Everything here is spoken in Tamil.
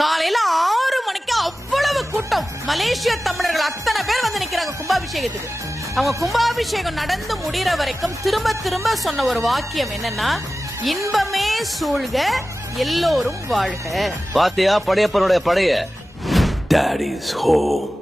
காலையில 6 மணிக்கு அவ்வளவு கூட்டம், மலேசிய தமிழர்கள் அத்தனை பேர் வந்து நிக்கிறாங்க கும்பாபிஷேகத்துக்கு. அவங்க கும்பாபிஷேகம் நடந்து முடிகிற வரைக்கும் திரும்ப திரும்ப சொன்ன ஒரு வாக்கியம் என்னன்னா, இன்பமே சூழ்க எல்லோரும் வாழ்க. பாத்தியா படையப்பனுடைய படைய. Daddy's home.